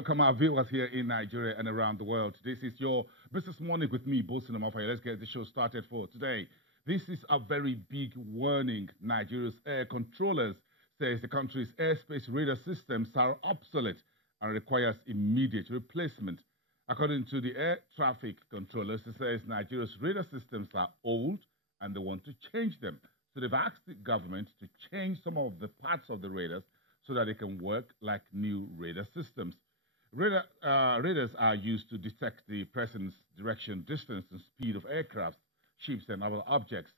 welcome our viewers here in Nigeria and around the world. This is your Business Morning with me, Bosin Amafaya. Let's get the show started for today. This is a very big warning. Nigeria's air controllers says the country's airspace radar systems are obsolete and requires immediate replacement. According to the air traffic controllers, it says Nigeria's radar systems are old and they want to change them. So they've asked the government to change some of the parts of the radars so that they can work like new radar systems. Radars are used to detect the presence, direction, distance, and speed of aircraft, ships, and other objects.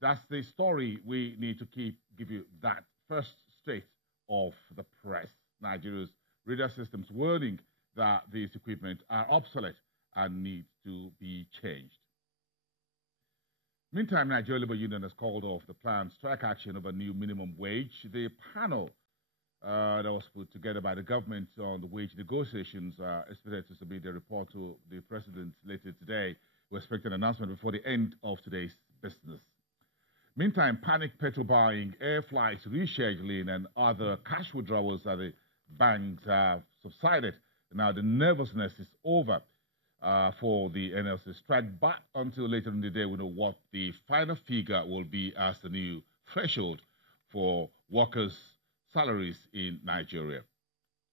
That's the story we need to give you that first state of the press. Nigeria's radar systems warning that these equipment are obsolete and need to be changed. Meantime, Nigeria Labour Union has called off the planned strike action over new minimum wage. The panel that was put together by the government on the wage negotiations expected to submit a report to the president later today. We expect an announcement before the end of today's business. Meantime, panic petrol buying, air flights rescheduling, and other cash withdrawals at the banks have subsided. Now the nervousness is over for the NLC strike, but until later in the day, we know what the final figure will be as the new threshold for workers' salaries in Nigeria.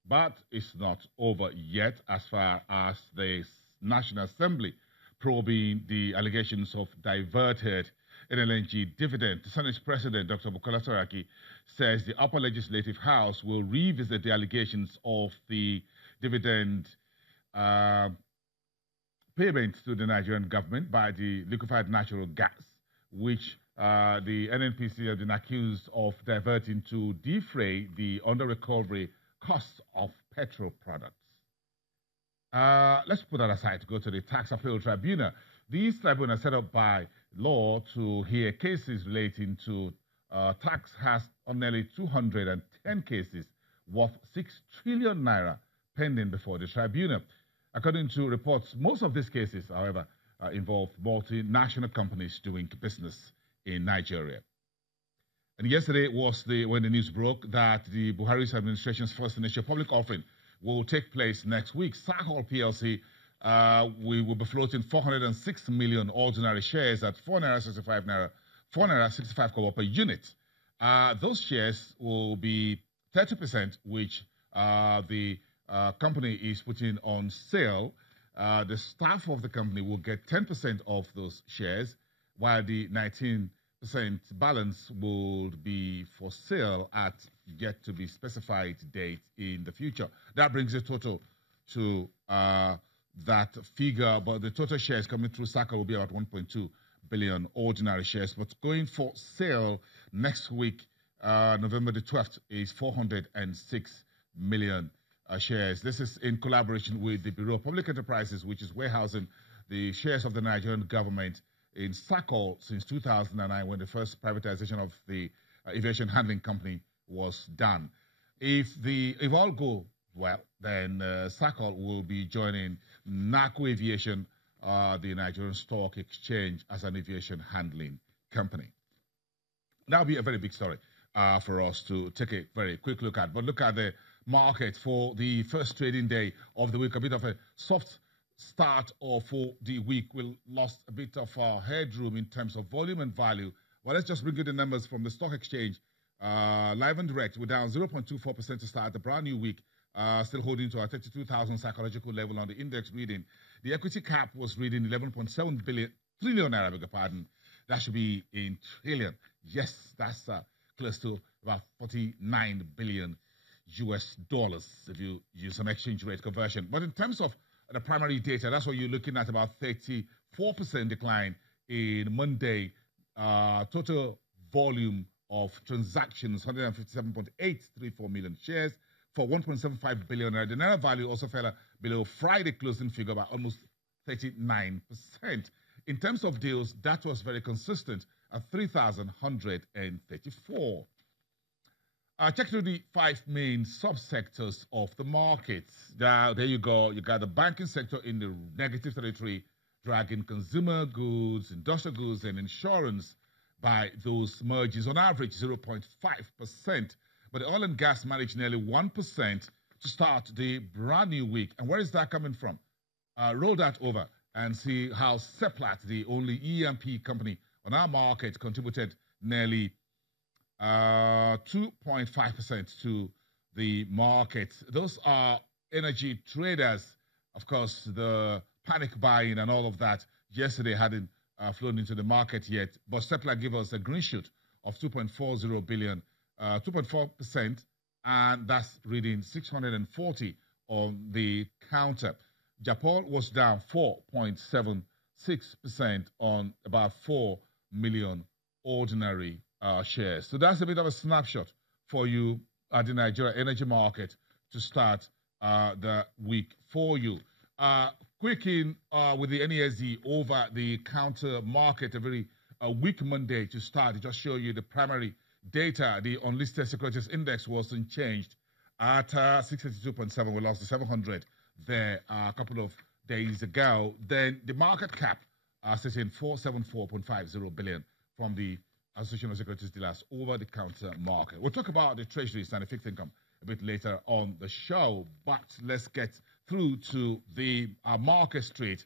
But it's not over yet as far as the National Assembly probing the allegations of diverted NLNG dividend. The Senate President, Dr. Bukola Saraki, says the upper legislative house will revisit the allegations of the dividend payments to the Nigerian government by the liquefied natural gas, which the NNPC has been accused of diverting to defray the under-recovery costs of petrol products. Let's put that aside to go to the Tax Appeal Tribunal. These tribunals are set up by law to hear cases relating to tax has on nearly 210 cases worth 6 trillion naira pending before the tribunal. According to reports, most of these cases, however, involve multinational companies doing business in Nigeria. And yesterday was when the news broke that the Buhari's administration's first initial public offering will take place next week. Sahol PLC we will be floating 406 million ordinary shares at 4.65 naira per unit. Those shares will be 30%, which the company is putting on sale. The staff of the company will get 10% of those shares, while the 19% balance will be for sale at yet to be specified date in the future. That brings the total to that figure, but the total shares coming through SACA will be about 1.2 billion ordinary shares. But going for sale next week, November the 12th, is 406 million shares. This is in collaboration with the Bureau of Public Enterprises, which is warehousing the shares of the Nigerian government in SACOL since 2009, when the first privatization of the aviation handling company was done. If all go well, then SACOL will be joining NACO Aviation, the Nigerian Stock Exchange, as an aviation handling company. That will be a very big story for us to take a very quick look at. But look at the market for the first trading day of the week. A bit of a soft start for the week. We lost a bit of headroom in terms of volume and value. Well, let's just bring you the numbers from the stock exchange. Live and direct, we're down 0.24% to start the brand new week. Still holding to our 32,000 psychological level on the index reading. The equity cap was reading 11.7 trillion naira, beg your pardon. That should be in trillion. Yes, that's close to about 49 billion US dollars if you use some exchange rate conversion. But in terms of the primary data, that's what you're looking at, about 34% decline in Monday. Total volume of transactions, 157.834 million shares for 1.75 billion. The Naira value also fell below Friday closing figure by almost 39%. In terms of deals, that was very consistent at 3,134. Check through the 5 main subsectors of the market. Now, there you go. You got the banking sector in the negative territory, dragging consumer goods, industrial goods, and insurance by those merges on average 0.5%. But the oil and gas managed nearly 1% to start the brand new week. And where is that coming from? Roll that over and see how Seplat, the only E&P company on our market, contributed nearly 2.5% to the market. Those are energy traders. Of course, the panic buying and all of that yesterday hadn't flown into the market yet, but Seplat gave us a green shoot of 2.40 billion, 2.4%, and that's reading 640 on the counter. Japan was down 4.76% on about 4 million ordinary shares. So that's a bit of a snapshot for you at the Nigeria energy market to start the week for you. Quick in with the NLNG over the counter market, a very weak Monday to start. Just show you the primary data. The unlisted securities index wasn't changed at 682.7. We lost the 700 there a couple of days ago. Then the market cap sitting 474.50 billion from the Association of Securities Dealers over the counter market. We'll talk about the treasuries and the fixed income a bit later on the show, but let's get through to the market street.